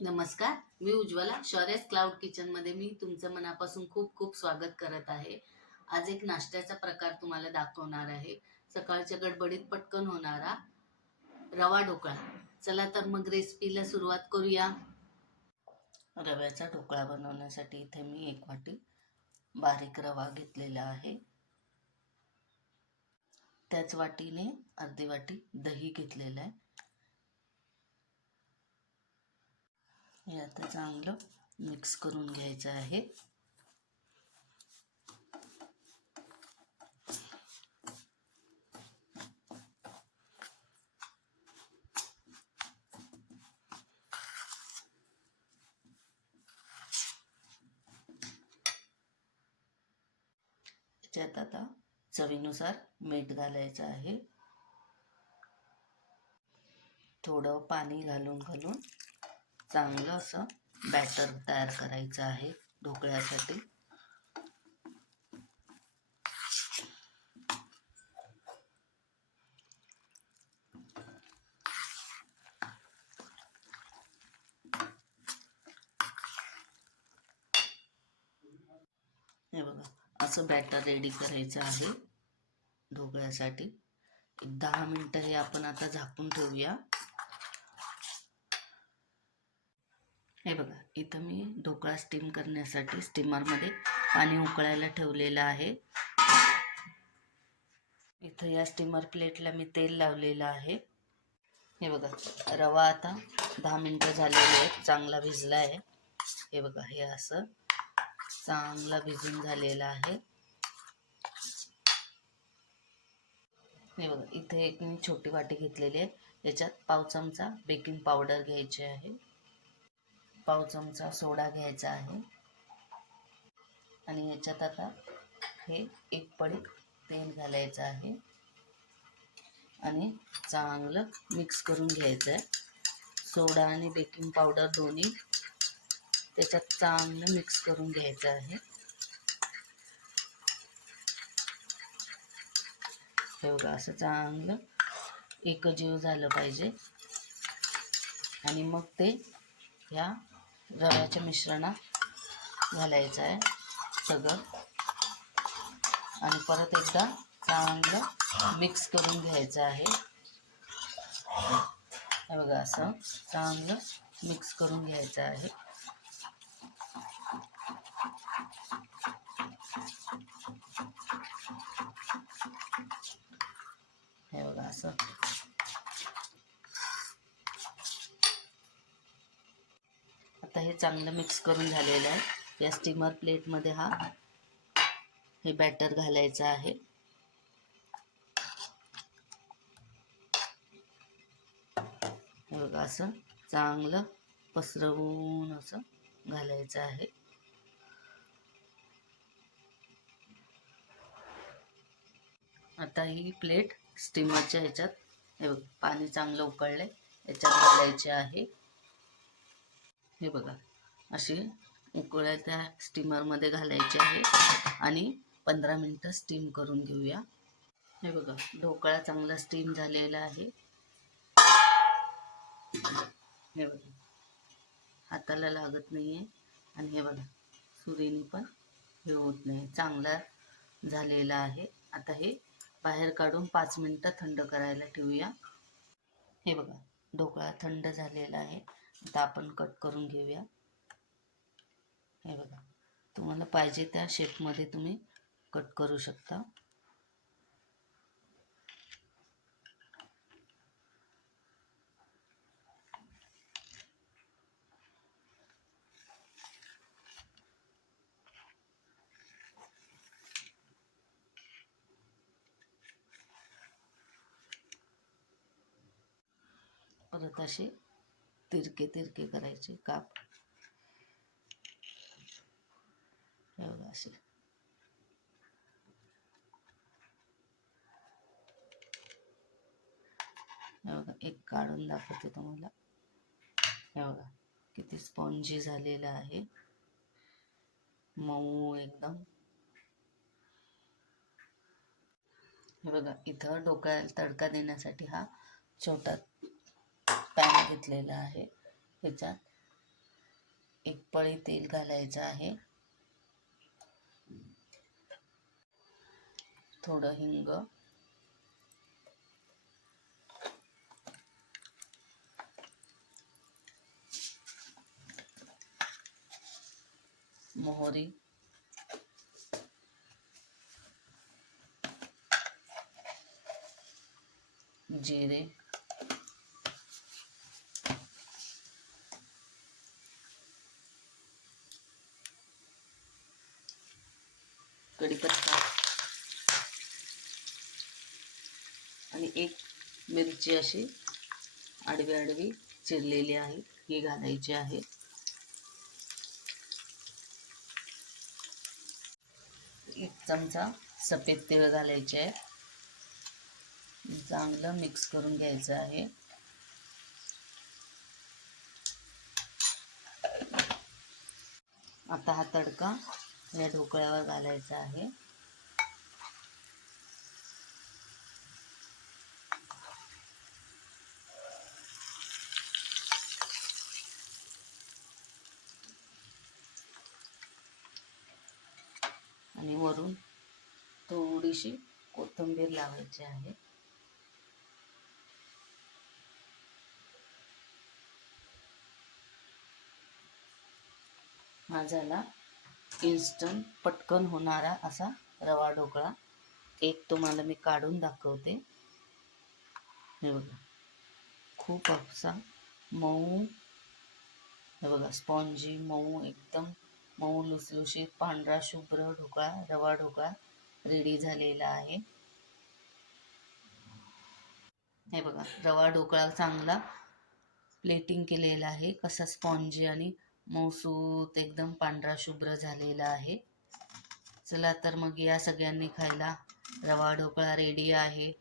नमस्कार, मी उज्ज्वला. शौर्यस क्लाउड किचनमध्ये मी तुमचं मनापासून खूप खूप स्वागत करत आहे. आज एक नाश्त्याचा प्रकार तुम्हाला दाखवणार आहे. सकाळच्या गडबडीत पटकन होणारा रवा ढोकळा. चला तर मग रेसिपीला सुरुवात करूया. रव्याचा ढोकळा बनवण्यासाठी इथे मी 1 वाटी बारीक रवा घेतलेला आहे. त्याच वाटीने अर्धी वाटी दही घेतलेलं आहे. हे आता चांगलं मिक्स करून घ्यायचं आहे. त्याच्यात आता चवीनुसार मीठ घालायचं आहे. थोडं पाणी घालून चांगलं असं बॅटर तयार करायचं आहे ढोकळ्यासाठी. हे बघा, असं बॅटर रेडी करायचं आहे ढोकळ्यासाठी. 10 मिनिटं हे आपण आता झाकून ठेवूया. हे बघा, इथं मी ढोकळा स्टीम करण्यासाठी स्टीमरमध्ये पाणी उकळायला ठेवलेलं आहे. इथं या स्टीमर प्लेटला मी तेल लावलेलं आहे. हे बघा, रवा आता 10 मिनिटं झालेली आहेत, चांगला भिजला आहे. हे बघा, हे असं चांगला भिजून झालेला आहे. हे बघा, इथे एक मी छोटी वाटी घेतलेली आहे. याच्यात पाव चमचा बेकिंग पावडर घ्यायची आहे, पाव चमचा सोडा घ्यायचा आहे आणि याच्यात आता हे 1 पळी तेल घालायचं आहे आणि चांगलं मिक्स करून घ्यायचं आहे. सोडा आणि बेकिंग पावडर दोन्ही त्याच्यात चांगलं मिक्स करून घ्यायचं आहे. हे बघा, असं चांगलं एकजीव झालं पाहिजे आणि मग ते ह्या रव्याच्या मिश्रणात घालायचं आहे सगळं आणि परत एकदा चांगलं मिक्स करून घ्यायचं आहे. हे बघा, असं चांगलं मिक्स करून घ्यायचं आहे. हे बघा, असं आता हे चांगलं मिक्स करून झालेलं आहे. या स्टीमर प्लेटमध्ये हे बॅटर घालायचं आहे. हे बघा, असं चांगलं पसरवून असं घालायचं आहे. आता ही प्लेट स्टीमरच्या ह्याच्यात, हे बघा, पाणी चांगलं उकळलंय, याच्यात घालायचे आहे. हे बघा, अशी उकळत्या स्टीमरमध्ये घालायचे आहे आणि 15 मिनिटं स्टीम करून घेऊया. हे बघा, ढोकळा चांगला स्टीम झालेला आहे. हे बघा, हाताला लागत नाही आहे आणि हे बघा, सुरीने पण हे होत नाही, चांगला झालेला आहे. आता हे बाहेर काढून 5 मिनिटं थंड करायला ठेवूया. हे बघा, ढोकळा थंड झालेला आहे. आता आपण कट करून घेऊया. हे बघा, तुम्हाला पाहिजे त्या शेपमध्ये तुम्ही कट करू शकता. परत असे तिरके तिरके करायचे काप. हे बघा, असे हे बघा, एक काढून दाखवते तुम्हाला. हे बघा, किती स्पॉन्जी झालेला आहे, मऊ एकदम. हे बघा, इथं ढोकळ्याला तडका देण्यासाठी हा छोटा पॅन घेतलेला आहे. ह्याच्यात एक पळी तेल घालायचं आहे, थोडं हिंग, मोहरी, जिरे, कढीपत्ता आणि एक मिरची अशी आडवी आडवी चिरलेली आहे, ही घालायची आहे. एक चमचा सफेद तेल घालायचे आहे. चांगलं मिक्स करून घ्यायचं आहे. आता हा तडका या ढोकळ्यावर घालायचा आहे. आणि वरून थोडीशी कोथिंबीर लावायची आहे. हा झाला इन्स्टंट पटकन होणारा असा रवा ढोकळा. एक तुम्हाला मी काढून दाखवते. हे बघा, खूप असा मऊ, हे बघा स्पॉन्जी मऊ, एकदम मऊ लुसलुशीत पांढरा शुभ्र ढोकळा, रवा ढोकळा रेडी झालेला आहे. हे बघा, रवा ढोकळा चांगला प्लेटिंग केलेला आहे, कसा स्पॉन्जी आणि मऊसूत एकदम पांढरा शुभ्र झालेला आहे. चला तर मग या सगळ्यांनी खायला. रवा ढोकळा रेडी आहे.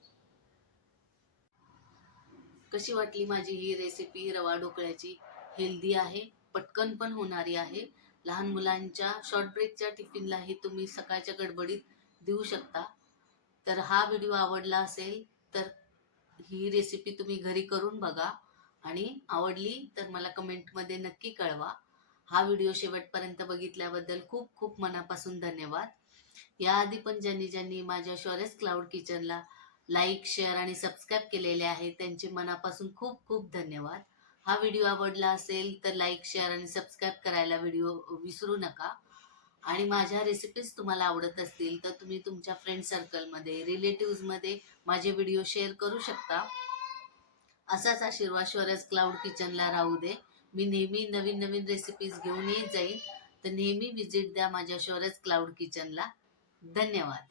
कशी वाटली माझी ही रेसिपी रवा ढोकळ्याची? हेल्दी आहे, पटकन पण होणारी आहे. लहान मुलांच्या शॉर्ट ब्रेकच्या टिफिनलाही तुम्ही सकाळच्या गडबडीत देऊ शकता. तर हा व्हिडिओ आवडला असेल तर ही रेसिपी तुम्ही घरी करून बघा आणि आवडली तर मला कमेंटमध्ये नक्की कळवा. हा व्हिडिओ शेवटपर्यंत बघितल्याबद्दल खूप खूप मनापासून धन्यवाद. याआधी पण ज्यांनी माझ्या शौर्यस क्लाउड किचनला लाईक, शेअर आणि सबस्क्राईब केलेले आहे त्यांचे मनापासून खूप खूप धन्यवाद. हा व्हिडिओ आवडला असेल तर लाईक, शेअर आणि सबस्क्राईब करायला व्हिडिओ विसरू नका. आणि माझ्या रेसिपीज तुम्हाला आवडत असतील तर तुम्ही तुमच्या फ्रेंड सर्कलमध्ये, रिलेटिव्समध्ये माझे व्हिडिओ शेअर करू शकता. असाच आशीर्वाद शौर्यस क्लाउड किचनला राहू दे. मी नेहमी नवीन नवीन रेसिपीज घेऊन येत जाईल. तर नेहमी विजिट द्या माझ्या शौर्यस क्लाउड किचनला. धन्यवाद.